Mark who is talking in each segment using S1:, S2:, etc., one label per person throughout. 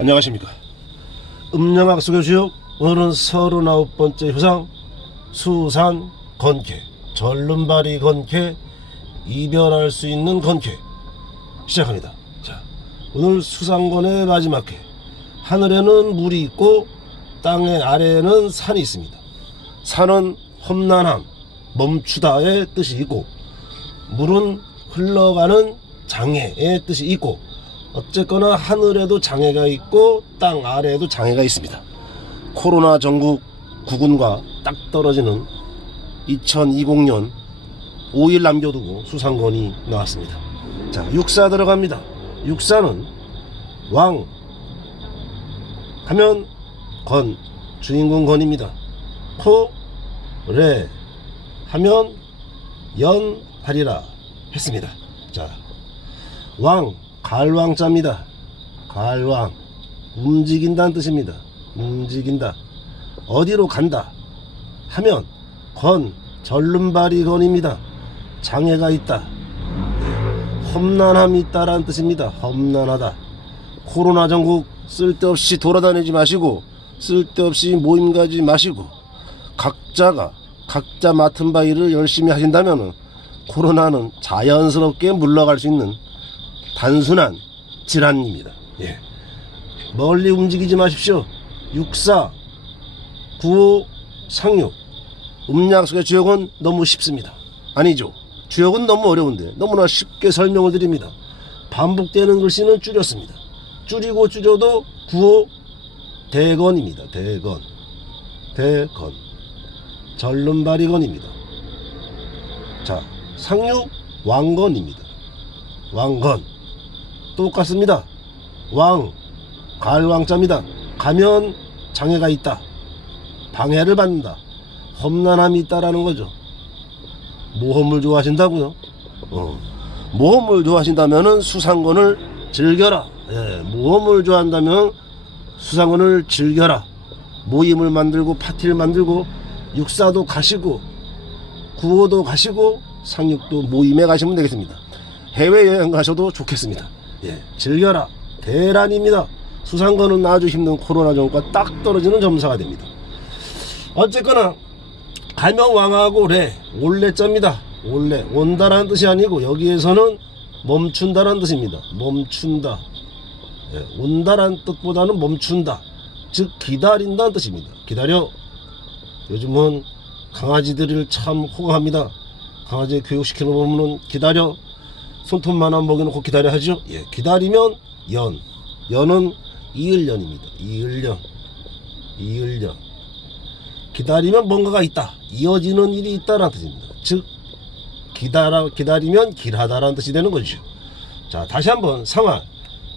S1: 안녕하십니까. 음영학 소교주역 오늘은 서른아홉 번째 효상 수산 건캐 절름발이 건캐 이별할 수 있는 건캐 시작합니다. 자 오늘 수상건의 마지막 회 하늘에는 물이 있고 땅의 아래에는 산이 있습니다. 산은 험난함 멈추다의 뜻이 있고 물은 흘러가는 장애의 뜻이 있고 어쨌거나 하늘에도 장애가 있고 땅 아래에도 장애가 있습니다. 코로나 전국 구군과 딱 떨어지는 2020년 5일 남겨두고 수상건이 나왔습니다. 자, 육사 들어갑니다. 육사는 왕 하면 건 주인공 건입니다. 포, 레 하면 연 하리라 했습니다. 자, 왕 갈왕자입니다. 갈왕 움직인다는 뜻입니다. 움직인다. 어디로 간다 하면 건 절름발이 건입니다. 장애가 있다. 험난함이 있다라는 뜻입니다. 험난하다. 코로나 전국 쓸데없이 돌아다니지 마시고 쓸데없이 모임 가지 마시고 각자가 각자 맡은 바 일을 열심히 하신다면 코로나는 자연스럽게 물러갈 수 있는 단순한 질환입니다. 예. 멀리 움직이지 마십시오. 육사, 구호, 상육. 음력 속의 주역은 너무 쉽습니다. 아니죠. 주역은 너무 어려운데 너무나 쉽게 설명을 드립니다. 반복되는 글씨는 줄였습니다. 줄이고 줄여도 구호 대건입니다. 대건. 대건. 절름발이건입니다. 자, 상육 왕건입니다. 왕건. 똑같습니다. 왕, 갈왕자입니다. 가면 장애가 있다. 방해를 받는다. 험난함이 있다라는 거죠. 모험을 좋아하신다고요? 어. 모험을 좋아하신다면은 수상권을 즐겨라. 예, 모험을 좋아한다면 수상권을 즐겨라. 모임을 만들고 파티를 만들고 육사도 가시고 구호도 가시고 상륙도 모임에 가시면 되겠습니다. 해외여행 가셔도 좋겠습니다. 예, 즐겨라. 대란입니다. 수상권은 아주 힘든 코로나 전과 딱 떨어지는 점사가 됩니다. 어쨌거나 가명 왕하고 레 올레자입니다. 올레 온다라는 뜻이 아니고 여기에서는 멈춘다라는 뜻입니다. 멈춘다. 예, 온다라는 뜻보다는 멈춘다. 즉 기다린다는 뜻입니다. 기다려. 요즘은 강아지들을 참 호강합니다. 강아지 교육시키는 거 보면은 기다려. 손톱만 한 먹여놓고 기다려 하죠. 예, 기다리면 연. 연은 이을연입니다. 이을연. 이을연. 기다리면 뭔가가 있다. 이어지는 일이 있다라는 뜻입니다. 즉, 기다라, 기다리면 길하다라는 뜻이 되는 거죠. 자, 다시 한번 상황.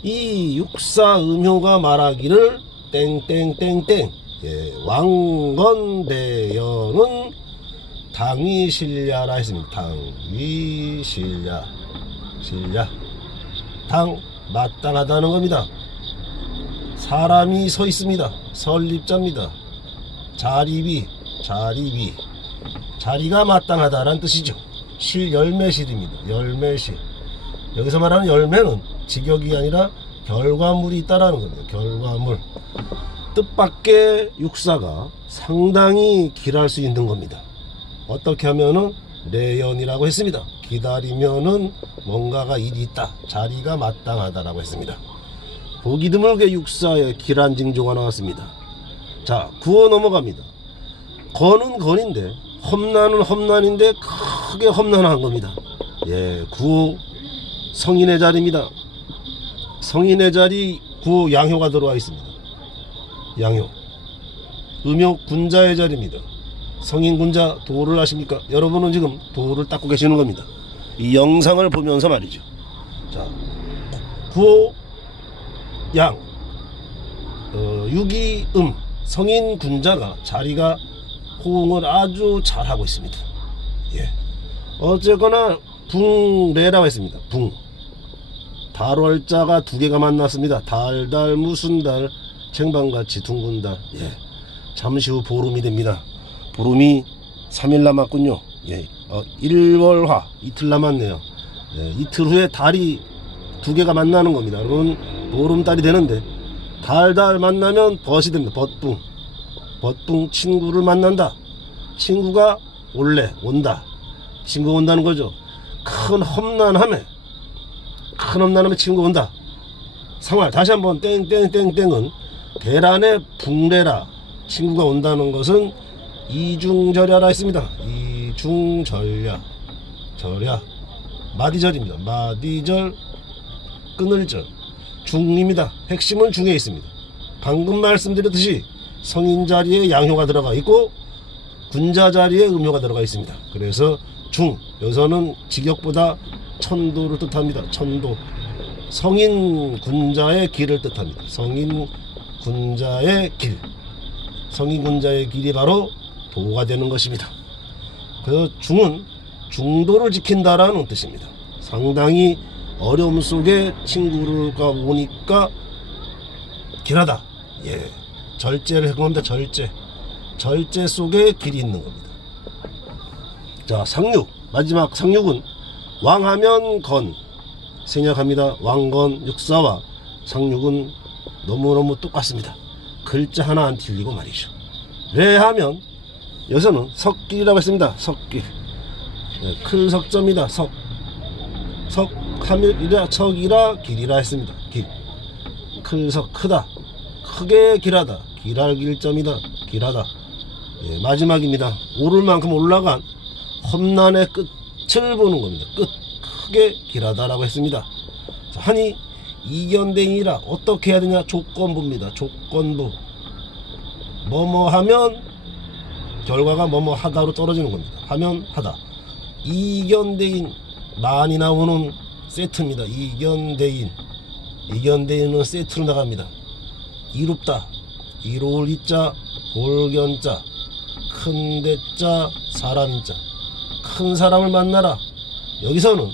S1: 이 육사 음효가 말하기를 땡땡땡땡. 예, 왕건대여는 당위실야라 했습니다. 당위실야. 실야. 당, 마땅하다는 겁니다. 사람이 서 있습니다. 설립자입니다. 자리비, 자리비. 자리가 마땅하다라는 뜻이죠. 실 열매실입니다. 열매실. 여기서 말하는 열매는 직역이 아니라 결과물이 있다라는 겁니다. 결과물. 뜻밖의 육사가 상당히 길할 수 있는 겁니다. 어떻게 하면은 내연이라고 했습니다. 기다리면은 뭔가가 일이 있다. 자리가 마땅하다라고 했습니다. 보기 드물게 육사의 길한 징조가 나왔습니다. 자, 구호 넘어갑니다. 건은 건인데 험난은 험난인데 크게 험난한 겁니다. 예, 구호 성인의 자리입니다. 성인의 자리 구호 양효가 들어와 있습니다. 양효. 음효 군자의 자리입니다. 성인 군자 도를 아십니까? 여러분은 지금 도를 닦고 계시는 겁니다. 이 영상을 보면서 말이죠. 자, 구호 양, 어, 유기음, 성인 군자가 자리가 호응을 아주 잘하고 있습니다. 예. 어쨌거나 붕레라고 했습니다. 붕. 달월자가 두 개가 만났습니다. 달달 무슨 달 생방같이 둥근 달. 예. 잠시 후 보름이 됩니다. 보름이 3일 남았군요. 예. 어, 일월화 이틀 남았네요. 예. 이틀 후에 달이 두 개가 만나는 겁니다. 그러면 보름달이 되는데 달달 만나면 벗이 됩니다. 벗붕. 벗붕 친구를 만난다. 친구가 올래 온다. 친구 온다는 거죠. 큰 험난함에 큰 험난함에 친구 온다. 상활 다시 한번 땡땡땡땡은 대란의 붕레라 친구가 온다는 것은 이중절야라 했습니다. 이중절야 절야 마디절입니다. 마디절 끊을절 중입니다. 핵심은 중에 있습니다. 방금 말씀드렸듯이 성인 자리에 양효가 들어가 있고 군자 자리에 음효가 들어가 있습니다. 그래서 중 여기서는 직역보다 천도를 뜻합니다. 천도 성인 군자의 길을 뜻합니다. 성인 군자의 길 성인 군자의 길이 바로 도가 되는 것입니다. 그 중은 중도를 지킨다라는 뜻입니다. 상당히 어려움 속에 친구가 오니까 길하다. 예. 절제를 한 겁니다. 절제. 절제 속에 길이 있는 겁니다. 자, 상륙. 마지막 상륙은 왕하면 건. 생략합니다. 왕건 육사와 상륙은 너무너무 똑같습니다. 글자 하나 안 틀리고 말이죠. 레하면 여기서는 석길이라고 했습니다. 석길. 예, 큰 석점이다. 석. 석하면이라 척이라 길이라 했습니다. 길. 큰 석 크다. 크게 길하다. 길할 길점이다. 길하다. 예, 마지막입니다. 오를 만큼 올라간 험난의 끝을 보는 겁니다. 끝 크게 길하다라고 했습니다. 자, 하니 이견대인이라 어떻게 해야 되냐 조건부입니다. 조건부. 뭐뭐 하면 결과가 뭐뭐 하다로 떨어지는 겁니다. 하면 하다. 이견대인 많이 나오는 세트입니다. 이견대인. 이견대인은 세트로 나갑니다. 이롭다. 이로울 이자, 골견자, 큰 대자, 사람자. 큰 사람을 만나라. 여기서는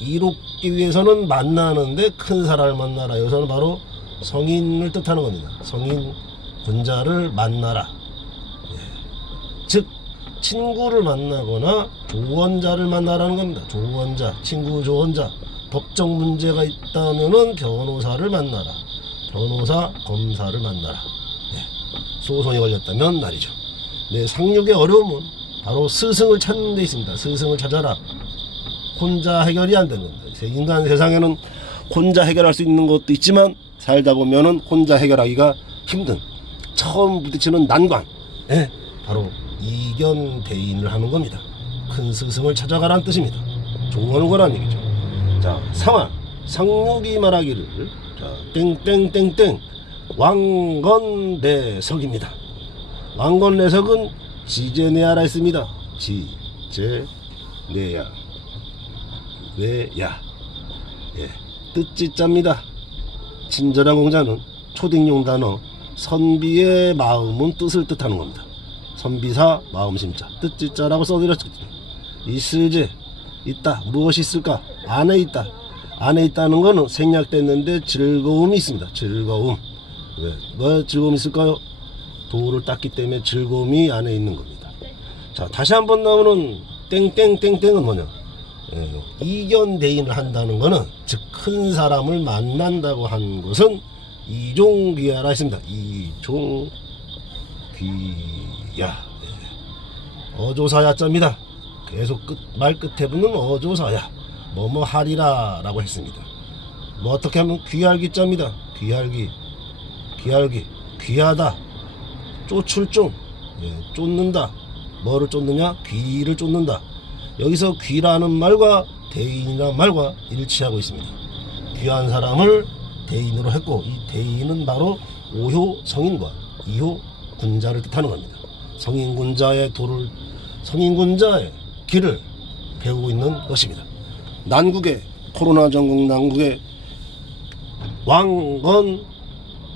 S1: 이롭기 위해서는 만나는데 큰 사람을 만나라. 여기서는 바로 성인을 뜻하는 겁니다. 성인 군자를 만나라. 친구를 만나거나 조언자를 만나라는 겁니다. 조언자, 친구 조언자. 법적 문제가 있다면은 변호사를 만나라. 변호사, 검사를 만나라. 예. 소송이 걸렸다면 말이죠. 네, 상륙의 어려움은 바로 스승을 찾는 데 있습니다. 스승을 찾아라. 혼자 해결이 안 되는 겁니다. 인간 세상에는 혼자 해결할 수 있는 것도 있지만 살다 보면은 혼자 해결하기가 힘든 처음 부딪히는 난관. 예, 바로 이견대인을 하는 겁니다. 큰 스승을 찾아가라는 뜻입니다. 조언을 거라는 얘기죠. 자, 상황. 상륙이 말하기를 자, 땡땡땡땡 왕건대석입니다. 왕건대석은 지제내야라 했습니다. 지제내야 외야 예, 뜻지자입니다. 친절한 공자는 초딩용 단어 선비의 마음은 뜻을 뜻하는 겁니다. 선비사 마음심자 뜻지자라고 써드렸죠. 있을지 있다 무엇이 있을까 안에 있다 안에 있다는 거는 생략됐는데 즐거움이 있습니다. 즐거움 왜? 뭐 즐거움이 있을까요? 도를 땄기 때문에 즐거움이 안에 있는 겁니다. 자 다시 한번 나오는 땡땡땡땡은 뭐냐? 예, 이견대인을 한다는 거는 즉 큰 사람을 만난다고 한 것은 이종귀하라 했습니다. 이종귀 야 예. 어조사야자입니다. 계속 끝, 말 끝에 붙는 어조사야 뭐뭐 하리라 라고 했습니다. 뭐 어떻게 하면 귀할기자입니다. 귀할기 귀할기 귀하다 쫓을 좀 예, 쫓는다 뭐를 쫓느냐 귀를 쫓는다 여기서 귀라는 말과 대인이라는 말과 일치하고 있습니다 귀한 사람을 대인으로 했고 이 대인은 바로 오효 성인과 이효 군자를 뜻하는 겁니다 성인 군자의 도를 성인 군자의 길을 배우고 있는 것입니다 난국의 코로나 전국 난국의 왕건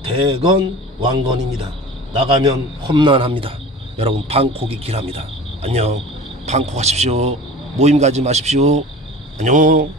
S1: 대건 왕건입니다. 나가면 험난합니다. 여러분 방콕이 길합니다. 안녕. 방콕 하십시오. 모임 가지 마십시오. 안녕.